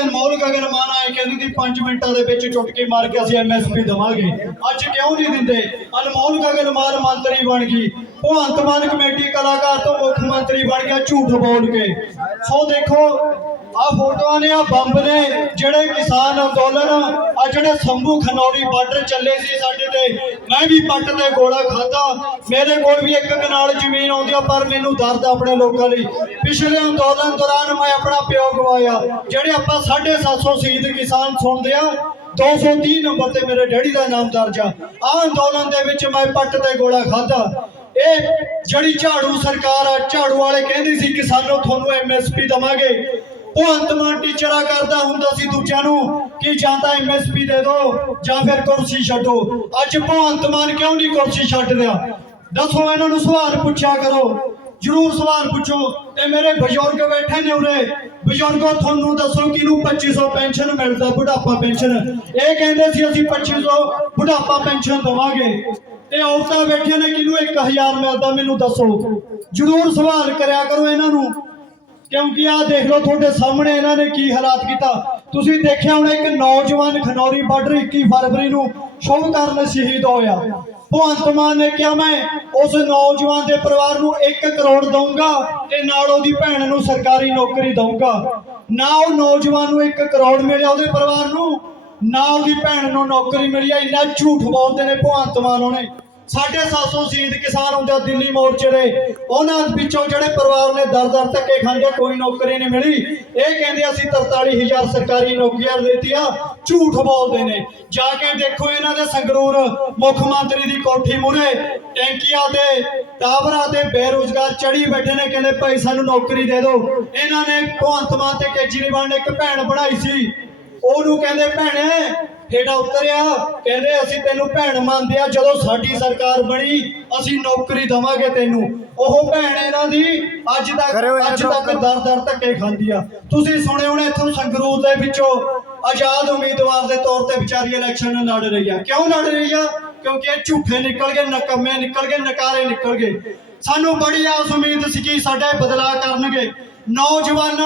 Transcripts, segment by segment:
ਅਨਮੋਲ ਗਗਨ ਮਾਨ ਆਏ, ਕਹਿੰਦੀ ਸੀ 5 ਮਿੰਟਾਂ ਦੇ ਵਿੱਚ ਚੁਟਕੀ ਮਾਰ ਕੇ ਅਸੀਂ ਐਮਐਸਪੀ ਦਵਾਂਗੇ। ਅੱਜ ਕਿਉਂ ਨਹੀਂ ਦਿੰਦੇ? ਅਨਮੋਲ ਗਗਨ ਮਾਨ ਮੰਤਰੀ ਬਣ ਗਈ। ਭਗਵੰਤ ਮਾਨ ਕਮੇਟੀ ਕਲਾਕਾਰ ਤੋਂ ਮੁੱਖ ਮੰਤਰੀ ਬਣ ਗਿਆ ਝੂਠ ਬੋਲ ਕੇ। ਸੋ ਦੇਖੋ ਆ ਫੋਟੋਆਂ ਨੇ ਆ ਬੰਬ ਨੇ, ਜਿਹੜੇ ਕਿਸਾਨ ਅੰਦੋਲਨ ਆ ਜਿਹੜੇ ਸੰਭੂ ਖਨੌਰੀ ਬਾਰਡਰ ਚੱਲੇ ਸੀ ਸਾਡੇ ਤੇ, ਮੈਂ ਵੀ ਪੱਟ ਤੇ ਗੋਲਾ ਖਾਦਾ ਮੇਰੇ ਕੋਲ ਵੀ ਇੱਕ ਕਨਾਲ ਜ਼ਮੀਨ ਆਉਂਦੀ ਆ, ਪਰ ਮੈਨੂੰ ਦਰਦ ਆਪਣੇ ਲੋਕਾਂ ਲਈ। ਪਿਛਲੇ ਅੰਦੋਲਨ ਦੌਰਾਨ ਮੈਂ ਆਪਣਾ ਪਿਓ ਗਵਾਇਆ, ਜਿਹੜੇ ਆਪਾਂ 750 ਸ਼ਹੀਦ ਕਿਸਾਨ ਸੁਣਦੇ ਆ 230 ਨੰਬਰ ਤੇ ਮੇਰੇ ਡੈਡੀ ਦਾ ਨਾਮ ਦਰਜ ਆ। ਆ ਅੰਦੋਲਨ ਦੇ ਵਿੱਚ ਮੈਂ ਪੱਟ ਤੇ ਗੋਲਾ ਖਾਦਾ ਇਹ ਜਿਹੜੀ ਝਾੜੂ ਸਰਕਾਰ ਆ, ਝਾੜੂ ਵਾਲੇ ਕਹਿੰਦੇ ਸੀ, ਕਿਸਾਨੋ ਤੁਹਾਨੂੰ ਐਮਐਸਪੀ ਦਵਾਂਗੇ। ਭਗਵੰਤ ਮਾਨ ਟੀਚਰਾਂ ਕਰਦਾ ਹੁੰਦਾ ਸੀ ਦੂਜਿਆਂ ਨੂੰ ਕਿ ਜਾਂ ਤਾਂ ਐਮਐਸਪੀ ਦੇ ਦਿਓ ਜਾਂ ਫਿਰ ਕੁਰਸੀ ਛੱਡੋ। ਅੱਜ ਭਗਵੰਤ ਮਾਨ ਕਿਉਂ ਨਹੀਂ ਕੁਰਸੀ ਛੱਡ ਰਿਹਾ? ਦੱਸੋ ਇਹਨਾਂ ਨੂੰ ਸਵਾਲ ਪੁੱਛਿਆ ਕਰੋ। ਜਰੂਰ ਸਵਾਲ ਪੁੱਛੋ। ਤੇ ਮੇਰੇ ਬਜ਼ੁਰਗ ਬੈਠੇ ਨੇ ਉਰੇ। ਬਜ਼ੁਰਗੋ, ਤੁਹਾਨੂੰ ਦੱਸੋ ਕਿਹਨੂੰ 2500 ਪੈਨਸ਼ਨ ਮਿਲਦਾ, ਬੁਢਾਪਾ ਪੈਨਸ਼ਨ? ਇਹ ਕਹਿੰਦੇ ਸੀ ਅਸੀਂ 2500 ਬੁਢਾਪਾ ਪੈਨਸ਼ਨ ਦਵਾਂਗੇ। ਤੇ ਔਰਤਾਂ ਬੈਠੀਆਂ ਨੇ ਕਿਹਨੂੰ 1000 ਮਿਲਦਾ, ਮੈਨੂੰ ਦੱਸੋ। ਜਰੂਰ ਸਵਾਲ ਕਰਿਆ ਕਰੋ ਇਹਨਾਂ ਨੂੰ। ਕਿਉਂਕਿ ਆਹ ਦੇਖ ਲਓ ਤੁਹਾਡੇ ਸਾਹਮਣੇ ਇਹਨਾਂ ਨੇ ਕੀ ਹਾਲਾਤ ਕੀਤਾ। ਤੁਸੀਂ ਦੇਖਿਆ ਹੋਣਾ ਇੱਕ ਨੌਜਵਾਨ ਖਨੌਰੀ ਬਾਰਡਰ 21 ਫਰਵਰੀ ਨੂੰ ਸ਼ੁਭ ਕਰਨ ਸ਼ਹੀਦ ਹੋਇਆ। ਭਗਵੰਤ ਮਾਨ ਨੇ ਕਿਹਾ, ਮੈਂ ਉਸ ਨੌਜਵਾਨ ਦੇ ਪਰਿਵਾਰ ਨੂੰ 1 ਕਰੋੜ ਦਊਂਗਾ ਤੇ ਨਾਲ ਉਹਦੀ ਭੈਣ ਨੂੰ ਸਰਕਾਰੀ ਨੌਕਰੀ ਦਊਂਗਾ। ਨਾ ਉਹ ਨੌਜਵਾਨ ਨੂੰ 1 ਕਰੋੜ ਮਿਲਿਆ ਉਹਦੇ ਪਰਿਵਾਰ ਨੂੰ, ਨਾ ਉਹਦੀ ਭੈਣ ਨੂੰ ਨੌਕਰੀ ਮਿਲੀ ਇੰਨਾ ਝੂਠ ਬੋਲਦੇ ਨੇ ਭਗਵੰਤ ਮਾਨ ਉਹਨੇ। 750 ਸ਼ਹੀਦ ਕਿਸਾਨ ਹੁੰਦੇ ਦਿੱਲੀ ਮੋਰਚੇ ਦੇ ਉਹਨਾਂ ਵਿੱਚੋਂ ਜਿਹੜੇ ਪਰਿਵਾਰ ਨੇ ਦਰ ਦਰ ਧੱਕੇ ਖਾਂਦੇ, ਕੋਈ ਨੌਕਰੀ ਨਹੀਂ ਮਿਲੀ। ਇਹ ਕਹਿੰਦੇ ਅਸੀਂ 43000 ਸਰਕਾਰੀ ਨੌਕਰੀਆਂ ਦਿੱਤੀਆਂ, ਝੂਠ ਬੋਲਦੇ ਨੇ। ਜਾ ਕੇ ਦੇਖੋ ਇਹਨਾਂ ਦੇ ਸੰਗਰੂਰ ਮੁੱਖ ਮੰਤਰੀ ਦੀ ਕੋਠੀ ਮੂਹਰੇ, ਟੈਂਕੀਆਂ ਤੇ, ਟਾਵਰਾਂ ਤੇ ਬੇਰੁਜ਼ਗਾਰ ਚੜੀ ਬੈਠੇ ਨੇ, ਕਹਿੰਦੇ ਭਾਈ ਸਾਨੂੰ ਨੌਕਰੀ ਦੇ ਦਿਓ। ਇਹਨਾਂ ਨੇ ਭਗਵੰਤ ਮਾਨ ਤੇ ਕੇਜਰੀਵਾਲ ਨੇ ਇੱਕ ਭੈਣ ਬਣਾਈ ਸੀ। ਉਹਨੂੰ ਕਹਿੰਦੇ, ਭੈਣੇ ਹੇਠਾਂ ਉਤਰਿਆ ਕਹਿੰਦੇ ਅਸੀਂ ਤੈਨੂੰ ਭੈਣ ਮੰਨਦੇ ਆ ਜਦੋਂ ਸਾਡੀ ਸਰਕਾਰ ਬਣੀ ਅਸੀਂ ਨੌਕਰੀ ਦਵਾਂਗੇ ਤੈਨੂੰ। ਉਹ ਭੈਣ ਇਹਨਾਂ ਦੀ ਅੱਜ ਤੱਕ ਅੱਜ ਤੱਕ ਦਰ ਦਰ ਧੱਕੇ ਖਾਂਦੀ ਆ। ਤੁਸੀਂ ਸੁਣੇ ਹੋਣੇ ਇੱਥੋਂ ਸੰਗਰੂਰ ਦੇ ਵਿੱਚੋਂ ਆਜ਼ਾਦ ਉਮੀਦਵਾਰ ਦੇ ਤੌਰ ਤੇ ਵਿਚਾਰੀ ਇਲੈਕਸ਼ਨ ਲੜ ਰਹੀ ਆ। ਕਿਉਂ ਲੜ ਰਹੀ ਆ? ਕਿਉਂਕਿ ਇਹ ਝੂਠੇ ਨਿਕਲ ਗਏ ਨਕਮੇ ਨਿਕਲ ਗਏ ਨਕਾਰੇ ਨਿਕਲ ਗਏ। ਸਾਨੂੰ ਬੜੀ ਆਸ ਉਮੀਦ ਸੀ ਕਿ ਸਾਡੇ ਬਦਲਾਅ ਕਰਨਗੇ। ਨੌਜਵਾਨ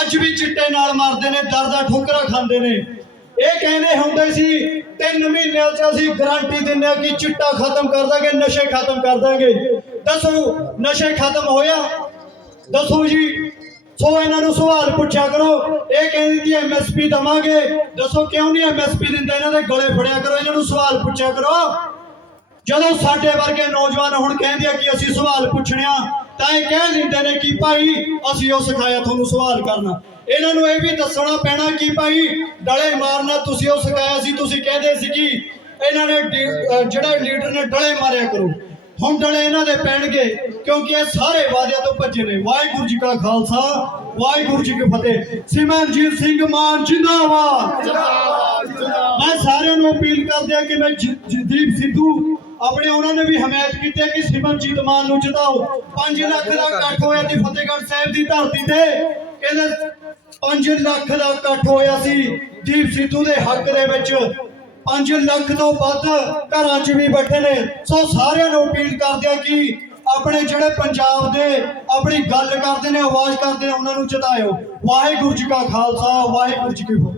ਅੱਜ ਵੀ ਚਿੱਟੇ ਨਾਲ ਮਰਦੇ ਨੇ ਦਰ ਦਾ ਠੋਕਰਾ ਖਾਂਦੇ ਨੇ। ਇਹ ਕਹਿੰਦੇ ਹੁੰਦੇ ਸੀ, ਤਿੰਨ ਮਹੀਨਿਆਂ 'ਚ ਅਸੀਂ ਗਾਰੰਟੀ ਦਿੰਦੇ ਆ ਕਿ ਚਿੱਟਾ ਖਤਮ ਕਰ ਦਾਂਗੇ, ਨਸ਼ੇ ਖਤਮ ਕਰ ਦਾਂਗੇ। ਦੱਸੋ, ਨਸ਼ੇ ਖਤਮ ਹੋਇਆ? ਦੱਸੋ ਜੀ, ਸੋ ਇਹਨਾਂ ਨੂੰ ਸਵਾਲ ਪੁੱਛਿਆ ਕਰੋ। ਇਹ ਕਹਿੰਦੀ ਕਿ ਐਮਐਸਪੀ ਦਵਾਂਗੇ। ਦੱਸੋ ਕਿਉਂ ਨਹੀਂ ਐਮਐਸਪੀ ਦਿੰਦੇ ਇਹਨਾਂ ਦੇ ਗਲੇ ਫੜਿਆ ਕਰੋ? ਇਹਨਾਂ ਨੂੰ ਸਵਾਲ ਪੁੱਛਿਆ ਕਰੋ। ਜਦੋਂ ਸਾਡੇ ਵਰਗੇ ਨੌਜਵਾਨ ਹੁਣ ਕਹਿੰਦੇ ਆ ਕਿ ਅਸੀਂ ਸਵਾਲ ਪੁੱਛਣਿਆ ਤਾਂ ਇਹ ਕਹਿ ਦਿੰਦੇ ਨੇ ਕਿ ਭਾਈ, ਅਸੀਂ ਉਹ ਸਿਖਾਇਆ ਤੁਹਾਨੂੰ ਸਵਾਲ ਕਰਨਾ। ਇਹਨਾਂ ਨੂੰ ਇਹ ਵੀ ਦੱਸਣਾ ਪੈਣਾ ਕਿ ਭਾਈ ਡਲੇ ਮਾਰਨਾ ਤੁਸੀਂ ਉਹ ਸਿਖਾਇਆ ਸੀ ਤੁਸੀਂ ਕਹਿੰਦੇ ਸੀ ਕਿ ਇਹਨਾਂ ਨੇ ਜਿਹੜਾ ਲੀਡਰ ਨੇ ਡਲੇ ਮਾਰਿਆ ਕਰੋ। ਹੁਣ ਡਲੇ ਇਹਨਾਂ ਦੇ ਪੈਣਗੇ ਕਿਉਂਕਿ ਇਹ ਸਾਰੇ ਵਾਅਦਿਆਂ ਤੋਂ ਭੱਜੇ ਨੇ। ਵਾਹਿਗੁਰੂ ਜੀ ਕਾ ਖਾਲਸਾ ਵਾਹਿਗੁਰੂ ਜੀ ਕੀ ਫਤਿਹ। ਸਿਮਰਜੀਤ ਸਿੰਘ ਮਾਨ ਜਿੰਦਾਬਾਦ। ਮੈਂ ਸਾਰਿਆਂ ਨੂੰ ਅਪੀਲ ਕਰਦੇ ਆ ਕਿ ਮੈਂ ਜ- ਜਗਦੀਪ ਸਿੱਧੂ ਆਪਣੇ ਉਹਨਾਂ ਨੇ ਵੀ ਹਮਾਇਤ ਕੀਤੀ ਕਿ ਸਿਮਰਜੀਤ ਮਾਨ ਨੂੰ ਜਿਤਾਓ। 5 ਲੱਖ ਦਾ ਇਕੱਠ ਹੋਇਆ ਸੀ ਫਤਿਹਗੜ੍ਹ ਸਾਹਿਬ ਦੀ ਧਰਤੀ ਤੇ। ਕਹਿੰਦੇ 5 ਲੱਖ ਦਾ ਇਕੱਠ ਹੋਇਆ ਸੀ। ਦੀਪ ਸਿੱਧੂ ਦੇ ਹੱਕ ਦੇ ਵਿੱਚ 5 ਲੱਖ ਤੋਂ ਵੱਧ ਘਰਾਂ 'ਚ ਵੀ ਬੈਠੇ ਨੇ। ਸੋ ਸਾਰਿਆਂ ਨੂੰ ਅਪੀਲ ਕਰਦੇ ਆ ਕਿ ਆਪਣੇ ਜਿਹੜੇ ਪੰਜਾਬ ਦੇ ਆਪਣੀ ਗੱਲ ਕਰਦੇ ਨੇ, ਆਵਾਜ਼ ਕਰਦੇ ਨੇ, ਉਹਨਾਂ ਨੂੰ ਜਿਤਾਇਓ। ਵਾਹਿਗੁਰੂ ਜੀ ਕਾ ਖਾਲਸਾ, ਵਾਹਿਗੁਰੂ ਜੀ ਕੀ ਫਤਿਹ।